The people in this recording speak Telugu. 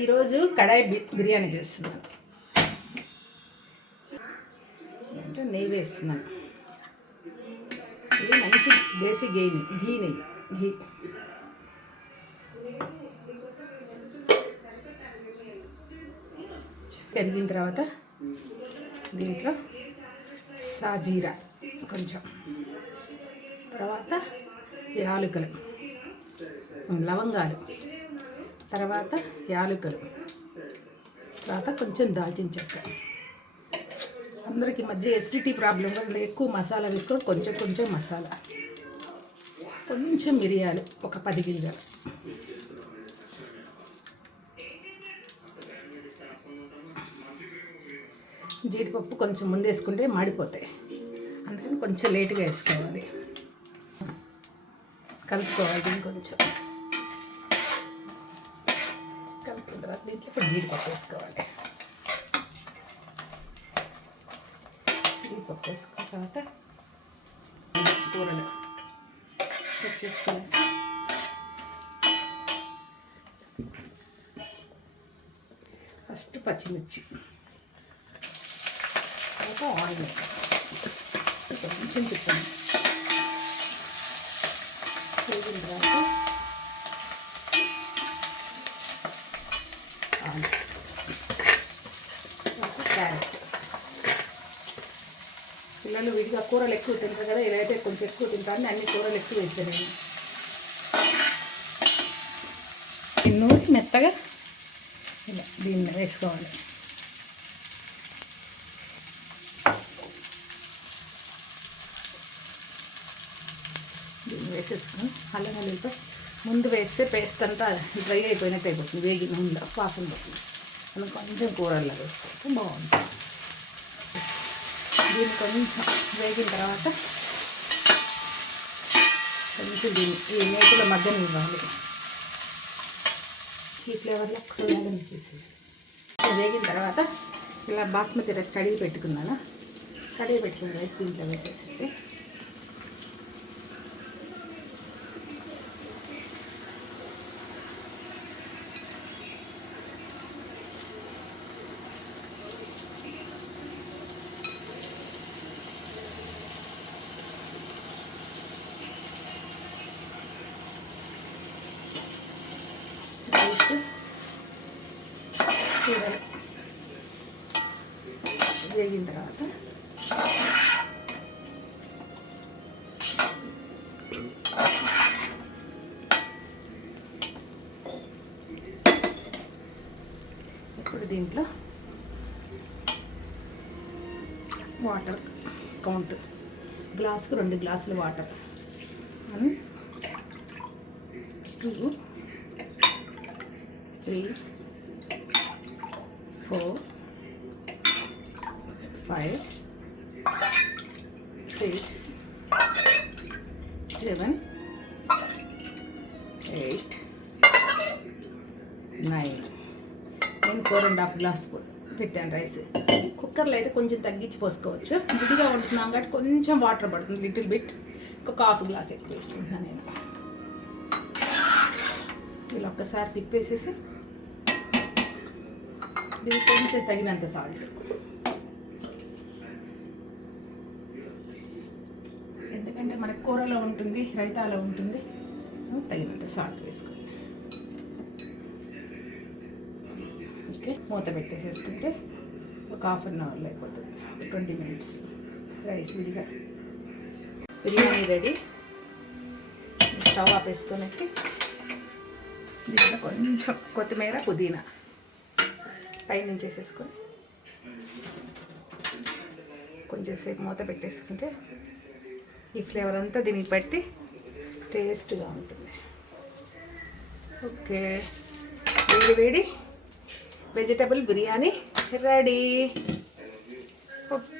ఈరోజు కడాయి బిర్యానీ చేస్తున్నాను. అంటే నెయ్యి వేస్తున్నాను. ఇది మంచి దేశీ ఘీ కరిగిన తర్వాత దీంట్లో సాజీరా కొంచెం, తర్వాత యాలకులు, లవంగాలు, తర్వాత యాలకులు, తర్వాత కొంచెం దాల్చిన చెక్క. అందరికి మధ్య ఎసిడిటీ ప్రాబ్లం వల్ల ఎక్కువ మసాలా వేసుకొని కొంచెం మసాలా, కొంచెం మిరియాలు ఒక 10 గింజలు, జీడిపప్పు కొంచెం ముందు వేసుకుంటే మాడిపోతాయి, అందుకని కొంచెం లేట్గా వేసుకోవాలి. కలుపుకోవాలి. దీన్ని కొంచెం కలుపుకున్న తర్వాత దీంట్లో కొంచెం జీడిపప్పు వేసుకోవాలి. జీడిపప్పు వేసుకున్న తర్వాత కూరలు కట్ చేసుకునేసి ఫస్ట్ పచ్చిమిర్చి, తర్వాత ఆనియన్స్ కొంచెం తిప్పండి. వేగిన తర్వాత క్యారెట్. పిల్లలు విడిగా కూరలు ఎక్కువ తింటారు కదా, ఇలా అయితే కొంచెం ఎక్కువ తింటారని అన్ని కూరలు ఎక్కువ వేసాను నేను. నూరి మెత్తగా ఇలా దీన్ని వేసుకోవాలి. దీన్ని వేసేసుకుని అల్లం వెల్లుల్లితో ముందు వేస్తే పేస్ట్ అంతా డ్రై అయిపోయినట్టు అయిపోతుంది, వేగిన ముందు వాసన పోతుంది. మనం కొంచెం కూరల్లో వేసుకుంటే బాగుంటుంది. దీన్ని కొంచెం వేగిన తర్వాత కొంచెం దీన్ని ఈ నేతిలో మగ్గనివ్వాలి. ఈ ఫ్లేవర్లో కూరగా చేసి వేగిన తర్వాత ఇలా బాస్మతి రైస్ కడిగి పెట్టుకున్న రైస్ దీంట్లో వేసేసేసి కూరలు వేగిన తర్వాత ఇప్పుడు దీంట్లో వాటర్ కౌంట్, గ్లాసుకు 2 గ్లాసులు వాటర్, 1 2 3 4 5 6 7 8 9. నేను 4.5 గ్లాస్ పెట్టాను రైస్. కుక్కర్లో అయితే కొంచెం తగ్గించి పోసుకోవచ్చు, విడిగా ఉంటున్నాం కాబట్టి కొంచెం వాటర్ పడుతుంది, లిటిల్ బిట్. ఒక 1/2 గ్లాస్ ఎక్కువ వేసుకుంటున్నాను నేను. ఇలా ఒక్కసారి తిప్పేసేసి దీనికి కొంచెం తగినంత సాల్ట్, ఎందుకంటే మనకు కూరలో ఉంటుంది, రైతాలో ఉంటుంది, తగినంత సాల్ట్ వేసుకోండి. ఓకే, మూత పెట్టేసేసుకుంటే ఒక 1/2 అవర్లో అయిపోతుంది, 20 minutes రైస్ విడిగా. బిర్యానీ రెడీ. స్టవ్ ఆపేసుకొనేసి దీంట్లో కొంచెం కొత్తిమీర, పుదీనా పైనుంచి వేసేసుకొని కొంచెంసేపు మూత పెట్టేసుకుంటే ఈ ఫ్లేవర్ అంతా దీనికి పట్టి టేస్ట్గా ఉంటుంది. ఓకే, వేడి వెజిటబుల్ బిర్యానీ రెడీ.